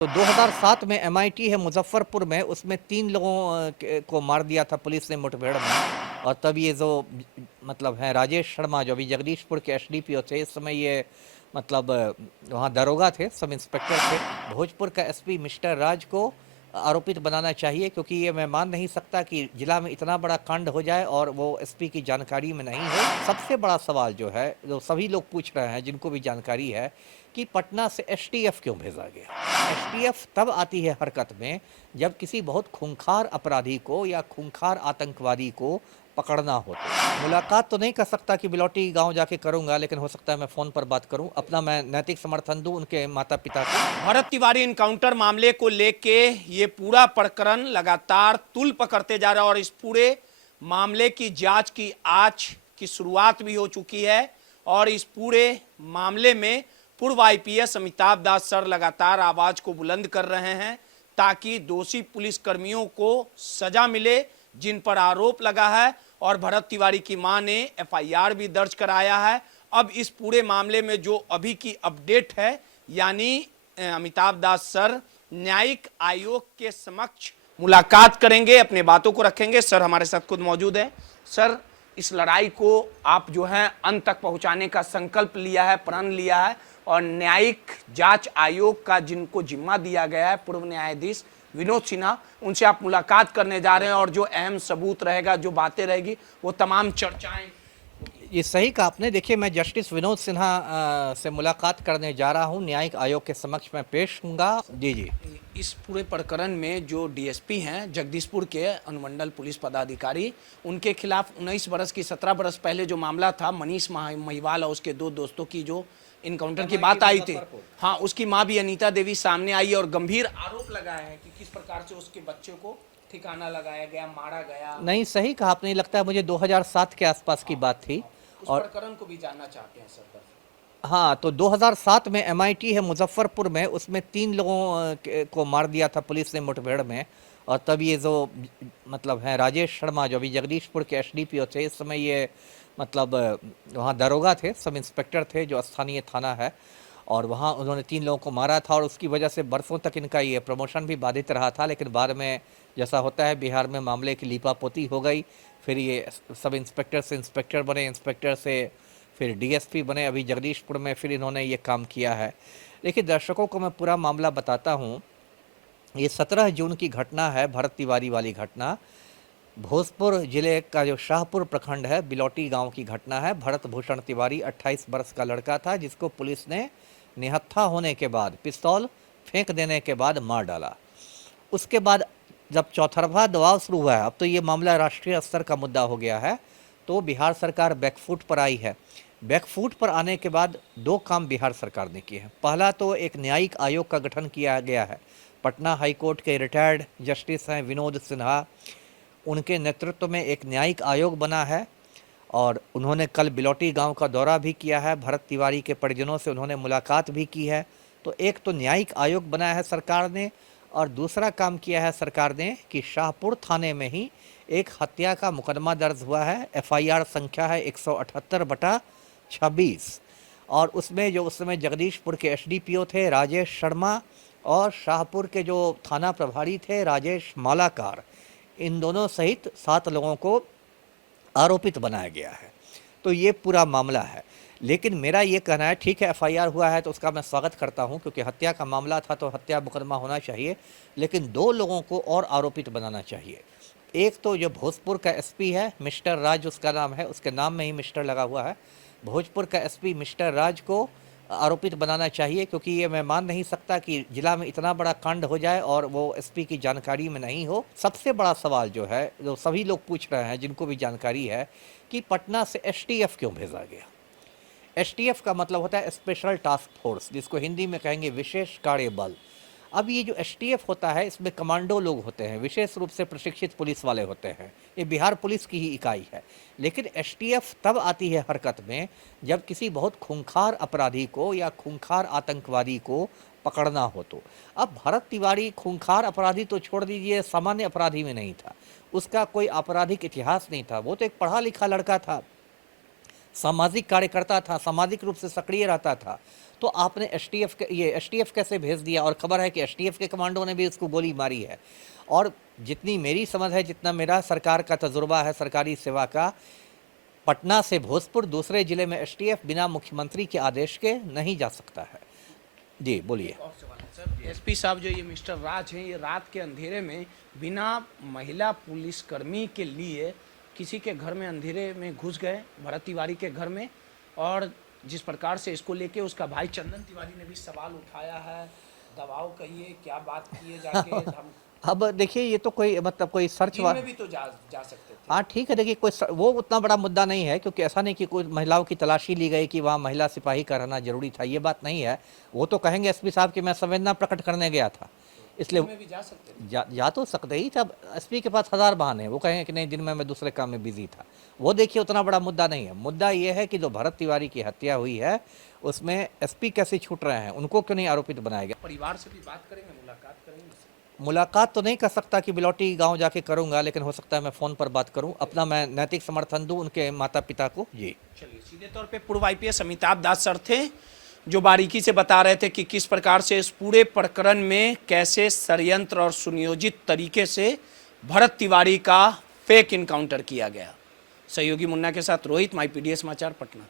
तो 2007 में एमआईटी है मुजफ्फरपुर में, उसमें 3 लोगों को मार दिया था पुलिस ने मुठभेड़ में। और तब ये जो मतलब है राजेश शर्मा, जो अभी जगदीशपुर के एसडीपीओ थे, इस समय ये मतलब वहाँ दरोगा थे, सब इंस्पेक्टर थे। भोजपुर का एसपी मिस्टर राज को आरोपित बनाना चाहिए, क्योंकि ये मैं मान नहीं सकता कि जिला में इतना बड़ा कांड हो जाए और वो एसपी की जानकारी में नहीं हो। सबसे बड़ा सवाल जो है, जो सभी लोग पूछ रहे हैं, जिनको भी जानकारी है, कि पटना से एसटीएफ क्यों भेजा गया। एसटीएफ तब आती है हरकत में जब किसी बहुत खूंखार अपराधी को या खूंखार आतंकवादी को पकड़ना हो। तो मुलाकात तो नहीं कर सकता कि बिलौटी गांव जाके करूंगा, लेकिन हो सकता है मैं फ़ोन पर बात करूं, अपना मैं नैतिक समर्थन दूं उनके माता पिता को। भरत तिवारी इनकाउंटर मामले को लेके ये पूरा प्रकरण लगातार तूल पकड़ते जा रहा है और इस पूरे मामले की जांच की आज की शुरुआत भी हो चुकी है। और इस पूरे मामले में पूर्व आईपीएस अमिताभ दास सर लगातार आवाज को बुलंद कर रहे हैं ताकि दोषी पुलिसकर्मियों को सजा मिले जिन पर आरोप लगा है। और भरत तिवारी की मां ने एफआईआर भी दर्ज कराया है। अब इस पूरे मामले में जो अभी की अपडेट है, यानी अमिताभ दास सर न्यायिक आयोग के समक्ष मुलाकात करेंगे, अपने बातों को रखेंगे। सर हमारे साथ खुद मौजूद है। सर, इस लड़ाई को आप जो है अंत तक पहुंचाने का संकल्प लिया है, प्रण लिया है, और न्यायिक जांच आयोग का जिनको जिम्मा दिया गया है पूर्व न्यायाधीश विनोद सिन्हा, उनसे आप मुलाकात करने जा रहे हैं। और जो अहम सबूत रहेगा, जो बातें रहेगी, वो तमाम चर्चाएं। ये सही कहा आपने। देखिए, मैं जस्टिस विनोद सिन्हा से मुलाकात करने जा रहा हूँ, न्यायिक आयोग के समक्ष मैं पेश हूँगा। जी जी। इस पूरे प्रकरण में जो डीएसपी हैं जगदीशपुर के अनुमंडल पुलिस पदाधिकारी, उनके खिलाफ 19 बरस की 17 बरस पहले जो मामला था मनीष महिवाल और उसके 2 दोस्तों की जो इनकाउंटर की बात आई थी, हाँ, उसकी मां भी अनीता देवी सामने आई और गंभीर आरोप लगाए हैं कि किस प्रकार से उसके बच्चे को ठिकाना लगाया गया, मारा गया। नहीं, सही कहा आपने। लगता है मुझे 2007 के आसपास की बात थी। उस और प्रकरण को भी जानना चाहते हैं सर। हाँ, तो 2007 में एमआईटी है मुजफ्फरपुर में, उसमें 3 लोगों को मार दिया था पुलिस ने मुठभेड़ में। और तब ये जो मतलब है राजेश शर्मा, जो अभी जगदीशपुर के एसडीपीओ थे, इस समय ये मतलब वहाँ दरोगा थे, सब इंस्पेक्टर थे, जो स्थानीय थाना है। और वहाँ उन्होंने 3 लोगों को मारा था और उसकी वजह से बरसों तक इनका ये प्रमोशन भी बाधित रहा था। लेकिन बाद में जैसा होता है बिहार में, मामले की लीपापोती हो गई। फिर ये सब इंस्पेक्टर से इंस्पेक्टर बने, इंस्पेक्टर से फिर डीएसपी बने, अभी जगदीशपुर में फिर इन्होंने ये काम किया है। देखिए, दर्शकों को मैं पूरा मामला बताता हूँ। ये 17 जून की घटना है, भरत तिवारी वाली घटना। भोजपुर जिले का जो शाहपुर प्रखंड है, बिलौटी गांव की घटना है। भरत भूषण तिवारी 28 वर्ष का लड़का था, जिसको पुलिस ने निहत्था होने के बाद, पिस्तौल फेंक देने के बाद मार डाला। उसके बाद जब चौतरफा दबाव शुरू हुआ है, अब तो ये मामला राष्ट्रीय स्तर का मुद्दा हो गया है, तो बिहार सरकार बैकफुट पर आई है। बैकफुट पर आने के बाद 2 काम बिहार सरकार ने किए हैं। पहला तो एक न्यायिक आयोग का गठन किया गया है। पटना हाईकोर्ट के रिटायर्ड जस्टिस हैं विनोद सिन्हा, उनके नेतृत्व में एक न्यायिक आयोग बना है। और उन्होंने कल बिलौटी गांव का दौरा भी किया है, भरत तिवारी के परिजनों से उन्होंने मुलाकात भी की है। तो एक तो न्यायिक आयोग बनाया है सरकार ने, और दूसरा काम किया है सरकार ने कि शाहपुर थाने में ही एक हत्या का मुकदमा दर्ज हुआ है। एफआईआर संख्या है 178/26। और उसमें जो उस समय जगदीशपुर के एसडीपीओ थे राजेश शर्मा, और शाहपुर के जो थाना प्रभारी थे राजेश मालाकार, इन दोनों सहित 7 लोगों को आरोपित बनाया गया है। तो ये पूरा मामला है। लेकिन मेरा ये कहना है, ठीक है एफआईआर हुआ है तो उसका मैं स्वागत करता हूं, क्योंकि हत्या का मामला था तो हत्या मुकदमा होना चाहिए। लेकिन 2 लोगों को और आरोपित बनाना चाहिए। एक तो जो भोजपुर का एसपी है मिस्टर राज, उसका नाम है, उसके नाम में ही मिस्टर लगा हुआ है। भोजपुर का एसपी मिस्टर राज को आरोपित बनाना चाहिए, क्योंकि ये मैं मान नहीं सकता कि जिला में इतना बड़ा कांड हो जाए और वो एसपी की जानकारी में नहीं हो। सबसे बड़ा सवाल जो है, जो सभी लोग पूछ रहे हैं, जिनको भी जानकारी है, कि पटना से एसटीएफ क्यों भेजा गया। एसटीएफ का मतलब होता है स्पेशल टास्क फोर्स, जिसको हिंदी में कहेंगे विशेष कार्य बल। अब ये जो एसटीएफ होता है, इसमें कमांडो लोग होते हैं, विशेष रूप से प्रशिक्षित पुलिस वाले होते हैं। ये बिहार पुलिस की ही इकाई है। लेकिन एसटीएफ तब आती है हरकत में जब किसी बहुत खूंखार अपराधी को या खूंखार आतंकवादी को पकड़ना हो। तो अब भरत तिवारी खूंखार अपराधी तो छोड़ दीजिए, सामान्य अपराधी में नहीं था, उसका कोई आपराधिक इतिहास नहीं था, वो तो एक पढ़ा लिखा लड़का था। सामाजिक कार्यकर्ता था, सामाजिक रूप से सक्रिय रहता था, तो आपने एसटीएफ कैसे भेज दिया? और खबर है कि एसटीएफ के कमांडो ने भी उसको गोली मारी है। और जितनी मेरी समझ है, जितना मेरा सरकार का तजुर्बा है सरकारी सेवा का, पटना से भोजपुर दूसरे जिले में एसटीएफ बिना मुख्यमंत्री के आदेश के नहीं जा सकता है। जी बोलिए। और सवाल है सर, एसपी साहब जो ये मिस्टर राज हैं, ये रात के अंधेरे में बिना महिला पुलिसकर्मी के लिए किसी के घर में अंधेरे में घुस गए, भरत तिवारी के घर में, और जिस प्रकार से इसको लेके उसका भाई चंदन तिवारी ने भी सवाल उठाया है, दबाव कहिए क्या बात किए जाके हम अब देखिए, ये तो कोई मतलब कोई सर्च दिन में भी तो जा सकते थे। हाँ ठीक है, देखिए वो उतना बड़ा मुद्दा नहीं है, क्योंकि ऐसा नहीं कि कोई महिलाओं की तलाशी ली गई कि वहाँ महिला सिपाही का रहना जरूरी था, ये बात नहीं है। वो तो कहेंगे एसपी साहब कि मैं संवेदना प्रकट करने गया था, इसलिए दिन में भी जा सकते थे। जा तो सकते ही था। एसपी के पास हजार बहाने हैं, वो कहेंगे कि नहीं दिन में मैं दूसरे काम में बिजी था। वो देखिए उतना बड़ा मुद्दा नहीं है। मुद्दा ये है कि जो भरत तिवारी की हत्या हुई है उसमें एसपी कैसे छूट रहे हैं, उनको क्यों नहीं आरोपित बनाया गया? परिवार से भी बात करेंगे, मुलाकात करेंगे। मुलाकात तो नहीं कर सकता कि बिलौटी गांव जाके करूंगा, लेकिन हो सकता है मैं फ़ोन पर बात करूं, अपना मैं नैतिक समर्थन दूं उनके माता पिता को। जी चलिए, सीधे तौर पे पूर्व आईपीएस अमिताभ दास सर थे, जो बारीकी से बता रहे थे कि किस प्रकार से इस पूरे प्रकरण में कैसे षड्यंत्र और सुनियोजित तरीके से भरत तिवारी का फेक इनकाउंटर किया गया। सहयोगी मुन्ना के साथ रोहित, माई पीडीएस समाचार, पटना।